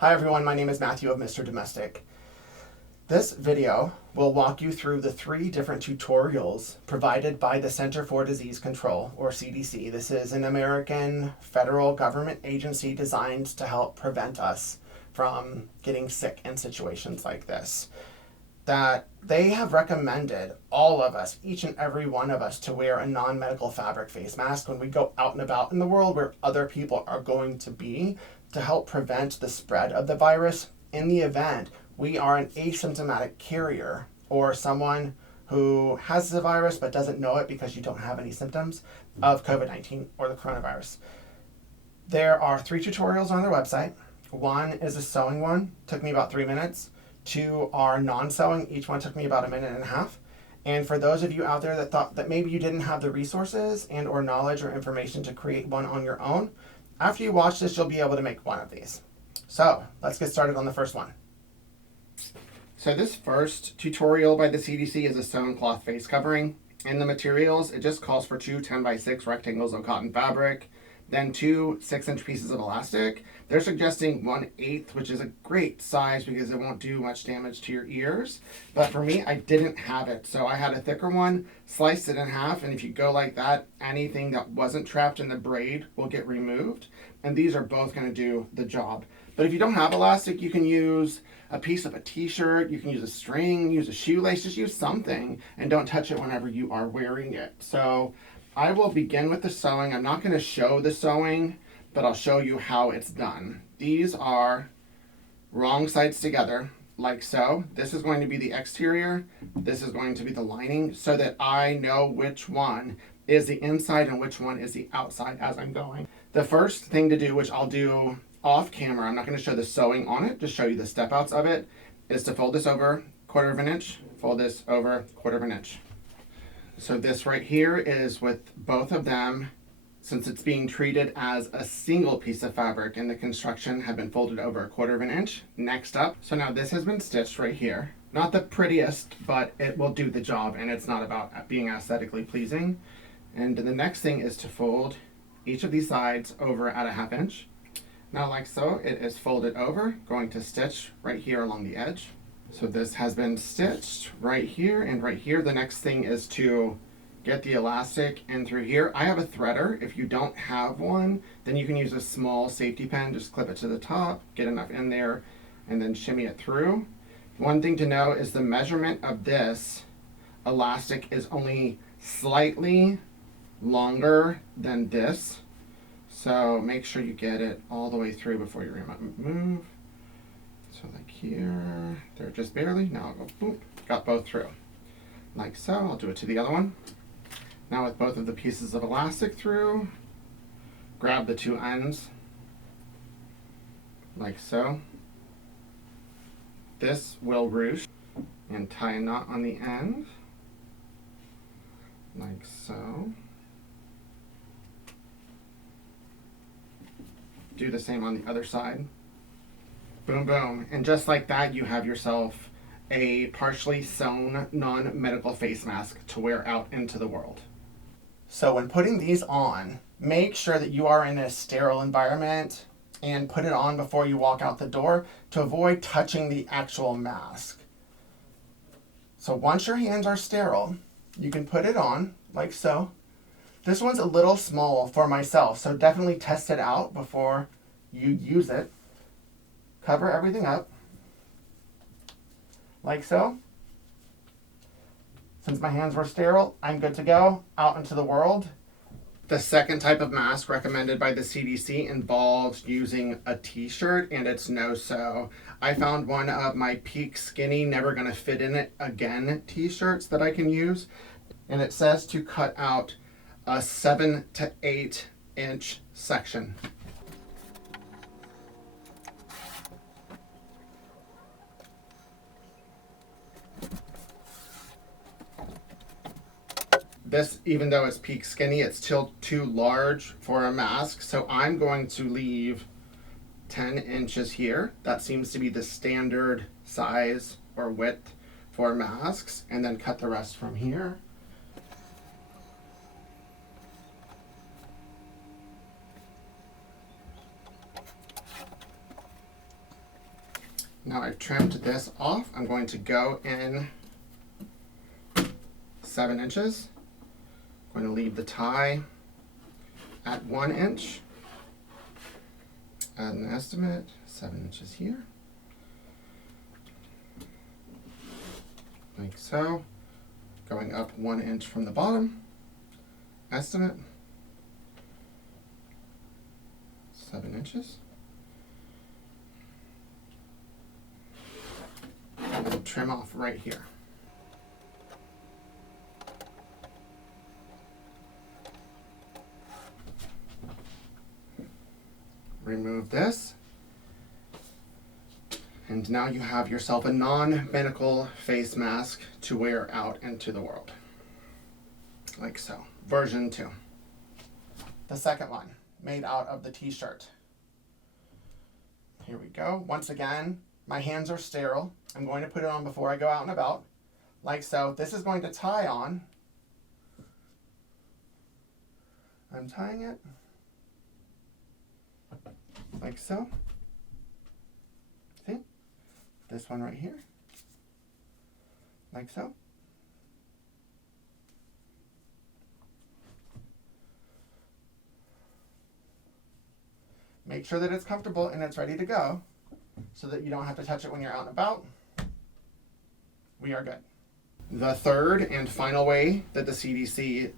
Hi everyone, my name is Matthew of Mr. Domestic. This video will walk you through the 3 different tutorials provided by the Center for Disease Control, or CDC. This is an American federal government agency designed to help prevent us from getting sick in situations like this. That they have recommended all of us, each and every one of us, to wear a non-medical fabric face mask when we go out and about in the world where other people are going to be, to help prevent the spread of the virus in the event we are an asymptomatic carrier or someone who has the virus but doesn't know it because you don't have any symptoms of COVID-19 or the coronavirus. There are 3 tutorials on their website. One is a sewing one, took me about 3 minutes. 2 are non-sewing, each one took me about 1.5 minutes. And for those of you out there that thought that maybe you didn't have the resources and or knowledge or information to create one on your own, after you watch this, you'll be able to make one of these. So let's get started on the first one. So this first tutorial by the CDC is a sewn cloth face covering. In the materials, it just calls for 2 10x6 rectangles of cotton fabric, then 2 6-inch pieces of elastic. They're suggesting 1/8, which is a great size because it won't do much damage to your ears. But for me, I didn't have it. So I had a thicker one, sliced it in half, and if you go like that, anything that wasn't trapped in the braid will get removed. And these are both going to do the job. But if you don't have elastic, you can use a piece of a T-shirt, you can use a string, use a shoelace, just use something, and don't touch it whenever you are wearing it. So I will begin with the sewing. I'm not going to show the sewing, but I'll show you how it's done. These are wrong sides together, like so. This is going to be the exterior, this is going to be the lining, so that I know which one is the inside and which one is the outside as I'm going. The first thing to do, which I'll do off camera, I'm not going to show the sewing on it, just show you the step outs of it, is to fold this over 1/4 inch, fold this over 1/4 inch. So this right here is with both of them, since it's being treated as a single piece of fabric and the construction had been folded over 1/4 inch. Next up, so now this has been stitched right here. Not the prettiest, but it will do the job, and it's not about being aesthetically pleasing. And the next thing is to fold each of these sides over at 1/2 inch. Now like so, it is folded over, going to stitch right here along the edge. So this has been stitched right here and right here. The next thing is to get the elastic in through here. I have a threader. If you don't have one, then you can use a small safety pin. Just clip it to the top, get enough in there, and then shimmy it through. One thing to know is the measurement of this elastic is only slightly longer than this. So make sure you get it all the way through before you remove. So like here, they're just barely. Now I'll go boop, got both through. Like so, I'll do it to the other one. Now with both of the pieces of elastic through, grab the 2 ends, like so. This will ruche, and tie a knot on the end, like so. Do the same on the other side. Boom, boom. And just like that, you have yourself a partially sewn non-medical face mask to wear out into the world. So when putting these on, make sure that you are in a sterile environment and put it on before you walk out the door to avoid touching the actual mask. So once your hands are sterile, you can put it on like so. This one's a little small for myself, so definitely test it out before you use it. Cover everything up, like so. Since my hands were sterile, I'm good to go out into the world. The second type of mask recommended by the CDC involves using a T-shirt, and it's no-sew. I found one of my Peak Skinny Never Gonna Fit In It Again T-shirts that I can use, and it says to cut out a 7 to 8 inch section. This, even though it's Peak Skinny, it's still too large for a mask, so I'm going to leave 10 inches here. That seems to be the standard size or width for masks, and then cut the rest from here. Now I've trimmed this off. I'm going to go in 7 inches. I'm going to leave the tie at 1 inch. Add an estimate, 7 inches here. Like so. Going up 1 inch from the bottom. Estimate, 7 inches. And then trim off right here. Remove this. And now you have yourself a non-medical face mask to wear out into the world. Like so. Version 2. The second one, made out of the T-shirt. Here we go. Once again, my hands are sterile. I'm going to put it on before I go out and about. Like so. This is going to tie on. I'm tying it. Like so. See? This one right here. Like so. Make sure that it's comfortable and it's ready to go so that you don't have to touch it when you're out and about. We are good. The third and final way that the CDC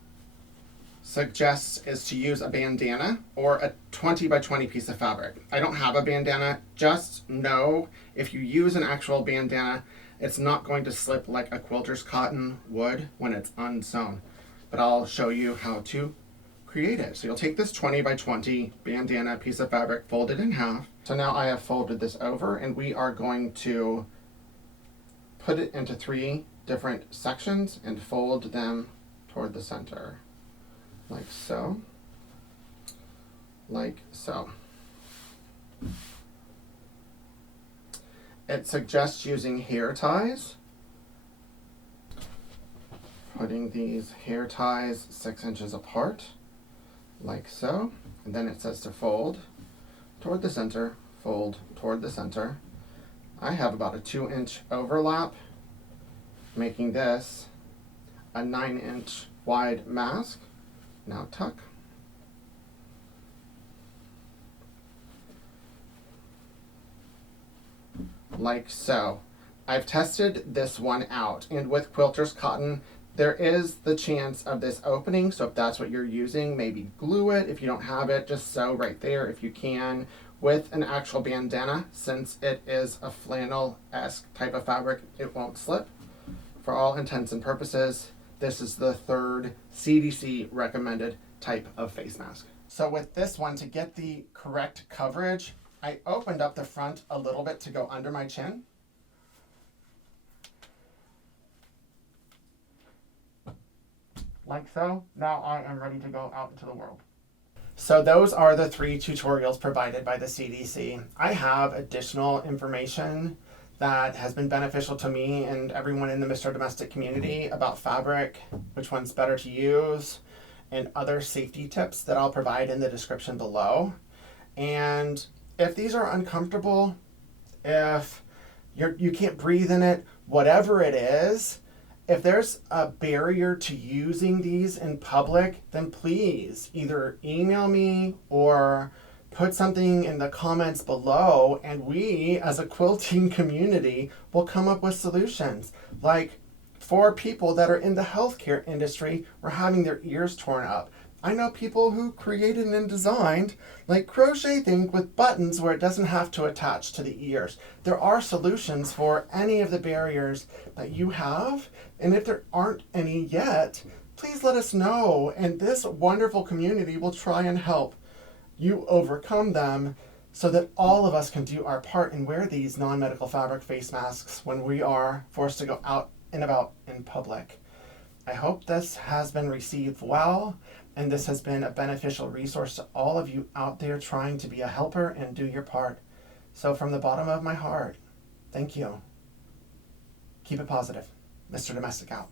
suggests is to use a bandana or a 20 by 20 piece of fabric. I don't have a bandana. Just know if you use an actual bandana, it's not going to slip like a quilter's cotton would when it's unsewn. But I'll show you how to create it. So you'll take this 20 by 20 bandana piece of fabric, fold it in half. So now I have folded this over and we are going to put it into 3 different sections and fold them toward the center. Like so. Like so. It suggests using hair ties. Putting these hair ties 6 inches apart. Like so. And then it says to fold toward the center, fold toward the center. I have about a 2-inch overlap, making this a 9-inch wide mask. Now tuck. Like so. I've tested this one out, and with quilter's cotton, there is the chance of this opening, so if that's what you're using, maybe glue it. If you don't have it, just sew right there if you can. With an actual bandana, since it is a flannel-esque type of fabric, it won't slip. For all intents and purposes, this is the third CDC recommended type of face mask. So with this one, to get the correct coverage, I opened up the front a little bit to go under my chin. Like so. Now I am ready to go out into the world. So those are the 3 tutorials provided by the CDC. I have additional information that has been beneficial to me and everyone in the Mr. Domestic community about fabric, which one's better to use, and other safety tips that I'll provide in the description below. And if these are uncomfortable, if you can't breathe in it, whatever it is, if there's a barrier to using these in public, then please either email me or put something in the comments below, and we as a quilting community will come up with solutions. Like for people that are in the healthcare industry or having their ears torn up. I know people who created and designed like crochet things with buttons where it doesn't have to attach to the ears. There are solutions for any of the barriers that you have, and if there aren't any yet, please let us know, and this wonderful community will try and help you overcome them so that all of us can do our part and wear these non-medical fabric face masks when we are forced to go out and about in public. I hope this has been received well, and this has been a beneficial resource to all of you out there trying to be a helper and do your part. So from the bottom of my heart, thank you. Keep it positive. Mr. Domestic out.